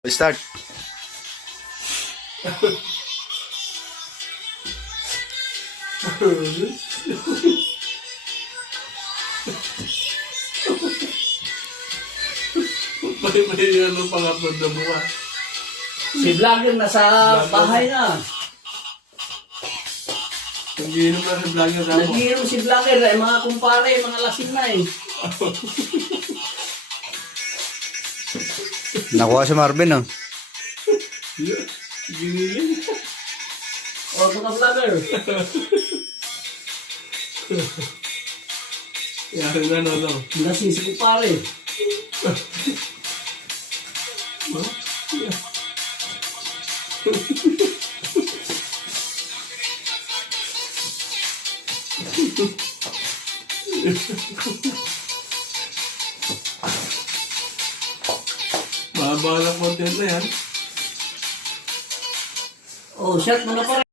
Start. May ano pang-upload na bukas. Si vlogger nasa bahay na. Nagiinom na si vlogger na mo. Nagiinom si vlogger eh, mga kumpare, mga lasing na eh. Nakuha si Marvin, oh. Ginigin. O, mga vlogger. Yari na, no. Lasing si kumpare. Mahaba na content na yan. Oh, shot mo na pa rin.